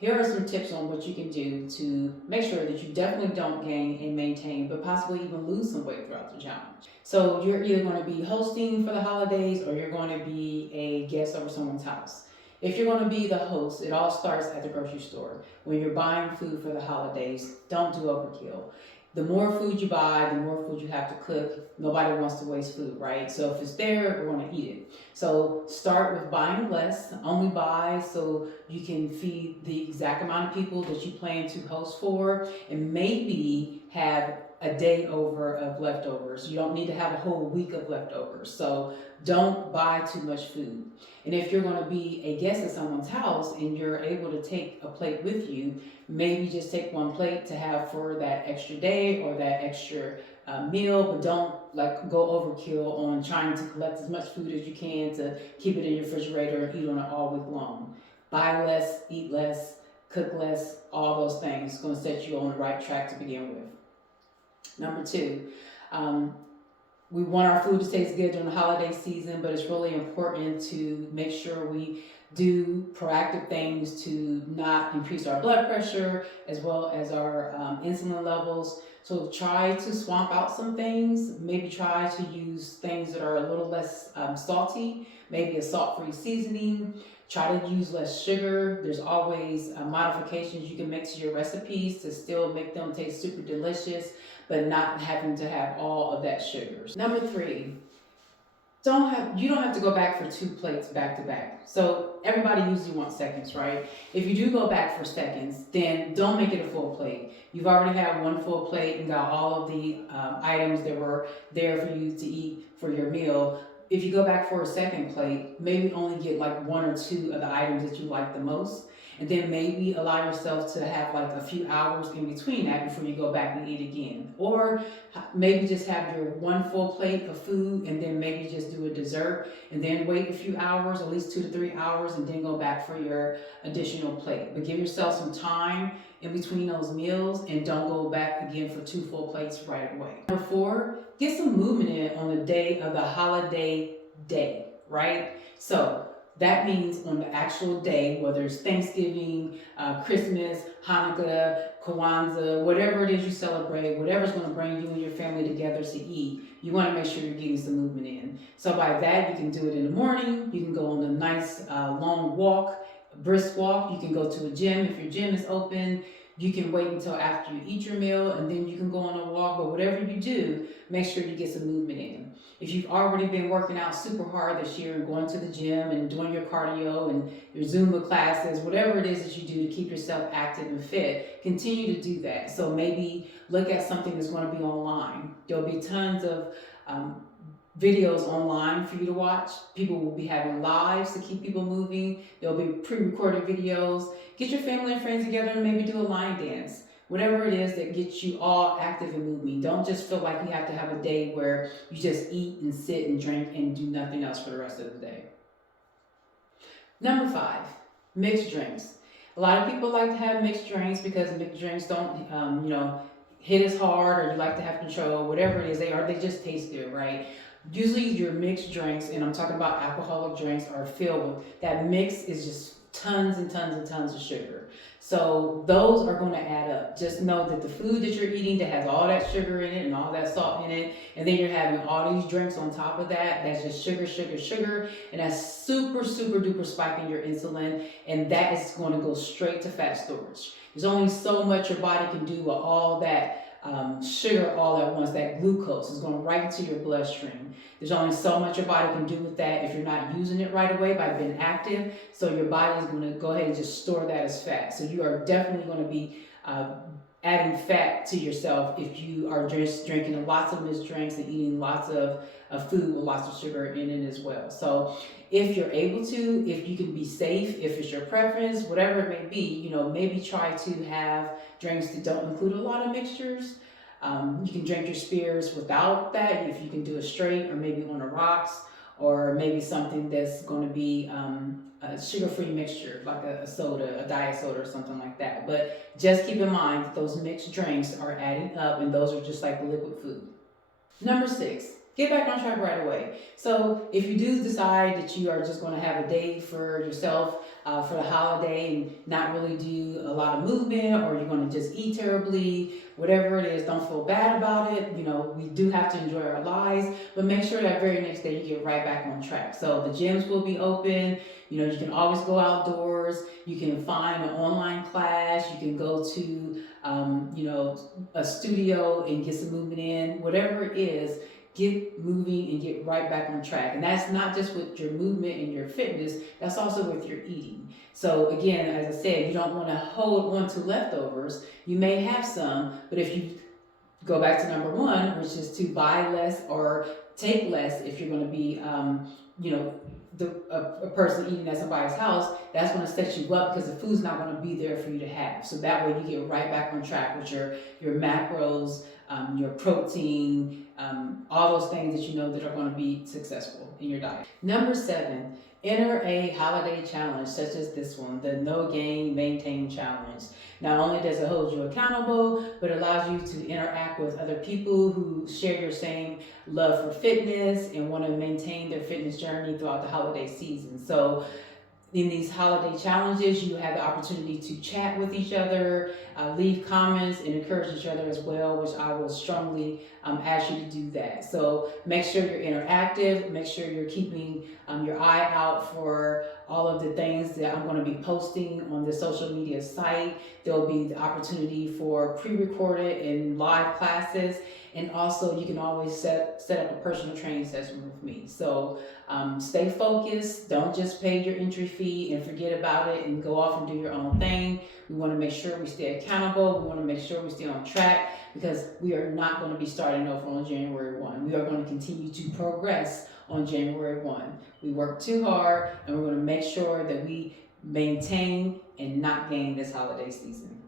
here are some tips on what you can do to make sure that you definitely don't gain and maintain, but possibly even lose some weight throughout the challenge. So you're either going to be hosting for the holidays or you're going to be a guest over someone's house. If you're going to be the host, it all starts at the grocery store. When you're buying food for the holidays, don't do overkill. The more food you buy, the more food you have to cook. Nobody wants to waste food, right? So if it's there, we're going to eat it. So start with buying less. Only buy so you can feed the exact amount of people that you plan to host for, and maybe have a day over of leftovers. You don't need to have a whole week of leftovers. So don't buy too much food. And if you're going to be a guest at someone's house and you're able to take a plate with you, maybe just take one plate to have for that extra day or that extra meal, but don't like go overkill on trying to collect as much food as you can to keep it in your refrigerator and eat on it all week long. Buy less, eat less, cook less, all those things. It's going to set you on the right track to begin with. Number two, we want our food to taste good during the holiday season, but it's really important to make sure we do proactive things to not increase our blood pressure as well as our insulin levels. So try to swamp out some things. Maybe try to use things that are a little less salty, maybe a salt-free seasoning. Try to use less sugar. There's always modifications you can make to your recipes to still make them taste super delicious, but not having to have all of that sugar. Number three, you don't have to go back for 2 plates back to back. So everybody usually wants seconds, right? If you do go back for seconds, then don't make it a full plate. You've already had one full plate and got all of the items that were there for you to eat for your meal. If you go back for a second plate, maybe only get like 1 or 2 of the items that you like the most. And then maybe allow yourself to have like a few hours in between that before you go back and eat again. Or maybe just have your 1 full plate of food and then maybe just do a dessert and then wait a few hours, at least 2 to 3 hours, and then go back for your additional plate. But give yourself some time in between those meals and don't go back again for 2 full plates right away. Number 4, get some movement in on the day of the holiday day, right? So that means on the actual day, whether it's Thanksgiving, Christmas, Hanukkah, Kwanzaa, whatever it is you celebrate, whatever's going to bring you and your family together to eat, you want to make sure you're getting some movement in. So by that, you can do it in the morning. You can go on a nice long walk, brisk walk. You can go to a gym if your gym is open. You can wait until after you eat your meal and then you can go on a walk. But whatever you do, make sure you get some movement in. If you've already been working out super hard this year and going to the gym and doing your cardio and your Zumba classes, whatever it is that you do to keep yourself active and fit, continue to do that. So maybe look at something that's going to be online. There'll be tons of videos online for you to watch. People will be having lives to keep people moving. There'll be pre-recorded videos. Get your family and friends together and maybe do a line dance. Whatever it is that gets you all active and moving. Don't just feel like you have to have a day where you just eat and sit and drink and do nothing else for the rest of the day. Number 5, mixed drinks. A lot of people like to have mixed drinks because mixed drinks don't, hit as hard, or you like to have control. Whatever it is, they just taste good, right? Usually your mixed drinks, and I'm talking about alcoholic drinks, are filled with, that mix is just tons and tons and tons of sugar. So those are going to add up. Just know that the food that you're eating that has all that sugar in it and all that salt in it, and then you're having all these drinks on top of that, that's just sugar, sugar, sugar, and that's super, super duper spiking your insulin, and that is going to go straight to fat storage. There's only so much your body can do with all that sugar all at once. That glucose is going right into your bloodstream. There's only so much your body can do with that if you're not using it right away by being active. So your body is going to go ahead and just store that as fat. So you are definitely going to be adding fat to yourself if you are just drinking lots of mixed drinks and eating lots of food with lots of sugar in it as well. So if you're able to, if you can be safe, if it's your preference, whatever it may be, maybe try to have drinks that don't include a lot of mixtures. You can drink your Spears without that, if you can do it straight or maybe on the rocks, or maybe something that's going to be a sugar-free mixture, like a soda, a diet soda or something like that. But just keep in mind that those mixed drinks are adding up, and those are just like liquid food. Number 6, get back on track right away. So if you do decide that you are just going to have a day for yourself, for the holiday and not really do a lot of movement, or you're going to just eat terribly, whatever it is, don't feel bad about it. You know, we do have to enjoy our lives, but make sure that very next day you get right back on track. So the gyms will be open. You know, you can always go outdoors. You can find an online class. You can go to, you know, a studio and get some movement in. Whatever it is, get moving and get right back on track. And that's not just with your movement and your fitness, that's also with your eating. So again, as I said, you don't want to hold on to leftovers. You may have some, but if you go back to number one, which is to buy less or take less, if you're going to be, you know, a person eating at somebody's house, that's going to set you up because the food's not going to be there for you to have. So that way you get right back on track with your macros, your protein, all those things that you know that are going to be successful in your diet. Number 7, enter a holiday challenge such as this one, the No Gain Maintain Challenge. Not only does it hold you accountable, but it allows you to interact with other people who share your same love for fitness and want to maintain their fitness journey throughout the holiday season. So in these holiday challenges, you have the opportunity to chat with each other, leave comments, and encourage each other as well, which I will strongly ask you to do that. So make sure you're interactive, make sure you're keeping your eye out for all of the things that I'm going to be posting on the social media site. There'll be the opportunity for pre-recorded and live classes, and also you can always set up a personal training session with me. So stay focused, don't just pay your entry fee and forget about it and go off and do your own thing. We want to make sure we stay accountable, we want to make sure we stay on track, because we are not going to be starting over on January 1. We are going to continue to progress on January 1. We work too hard, and we're going to make sure that we maintain and not gain this holiday season.